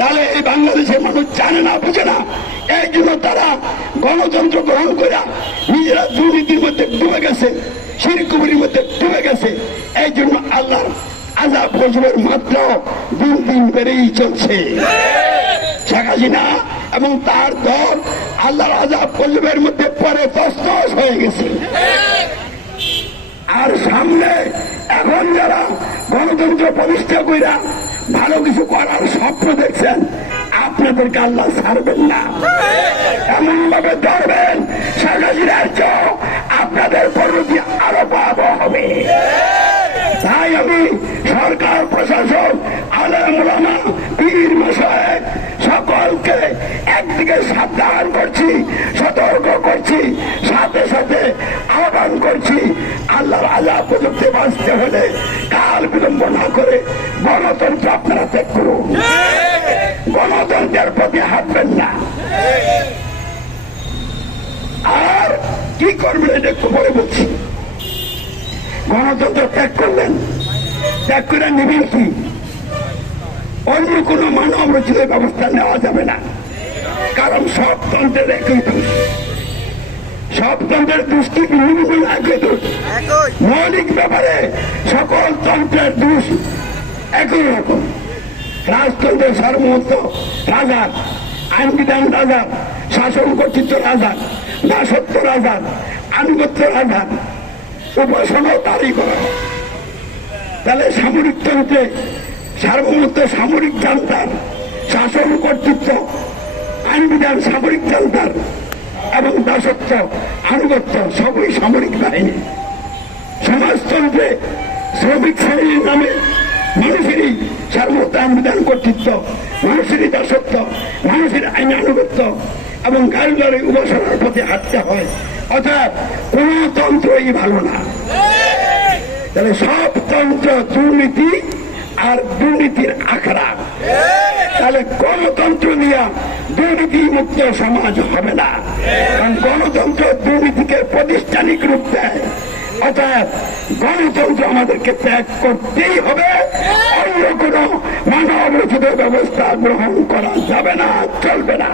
তাহলে এই বাংলাদেশের মানুষ জানে না, বুঝে না। এই জন্য তারা গণতন্ত্র গ্রহণ করে নিজেরা দুর্নীতির মধ্যে ডুবে গেছে শিরকুবুরির মধ্যে ডুবে গেছে। এই জন্য আল্লাহর আজাব মাত্র দিন দিন বেড়েই চলছে। এবং তার দল আল্লাহর আজাব গজবের মধ্যে পরে তস্তস হয়ে গেছে। আর সামনে এখন যারা গণতন্ত্র প্রতিষ্ঠা কইরা ভালো কিছু করার স্বপ্ন দেখছেন, আপনাদেরকে আল্লাহ ছাড়বেন না। এমন ভাবে ধরবেন শেখাজিরার চোখ আপনাদের পরিণতি আরও ভয়াবহ হবে। তাই আমি সরকার, প্রশাসন, আলমা পীর মশাই সকলকে একদিকে সাবধান করছি, সতর্ক করছি, সাথে সাথে আহ্বান করছি, আল্লাহর আজাব প্রযুক্তি বাঁচতে হলে বিলম্ব না করে গণতন্ত্র আপনারা ত্যাগ করুন। গণতন্ত্রের প্রতি হাঁটবেন না। আর কি করবেন এটা একটু পরে বলছি। গণতন্ত্র ত্যাগ করলেন। ত্যাগ করে নেবেন কি? অন্য কোনো মানব রচিত ব্যবস্থা নেওয়া যাবে না। কারণ সব তন্ত্রের একই দোষ। তন্ত্রের দৃষ্টি একই। মৌলিক ব্যাপারে সকল তন্ত্রের দোষ একই রকম। রাজতন্ত্রের সার্বভৌমত্ব রাজার আইন বিধান রাজার শাসন কর্তৃত্ব রাজার দাসত্ব রাজার আনুগত্য রাজার উপাসনাও তারই করা। তাহলে সামরিক তন্ত্রে সার্বভৌমত্ব সামরিক জান্তার শাসন কর্তৃত্ব আইন বিধান সামরিক জান্তার দাসত্ব, আনুগত্য সবই সামরিক বাহিনী। সমাজতন্ত্রে শ্রমিক শ্রেণির নামে মানুষেরই সার্বত্র বিধান কর্তৃত্ব, মানুষেরই দাসত্ব, মানুষের আইন আনুগত্য এবং গাড়ি উপাসনার পথে হাঁটতে হয়। অর্থাৎ কোন তন্ত্রই ভালো না। তাহলে সব তন্ত্র দুর্নীতি আর দুর্নীতির আখড়া। তাহলে গণতন্ত্র দিয়া দুর্নীতি মুক্ত সমাজ হবে না। কারণ গণতন্ত্র দুর্নীতিকে প্রতিষ্ঠানিক রূপ দেয়। অর্থাৎ গণতন্ত্র আমাদেরকে ত্যাগ করতেই হবে। অন্য কোন মানব ব্যবস্থা গ্রহণ করা যাবে না, চলবে না।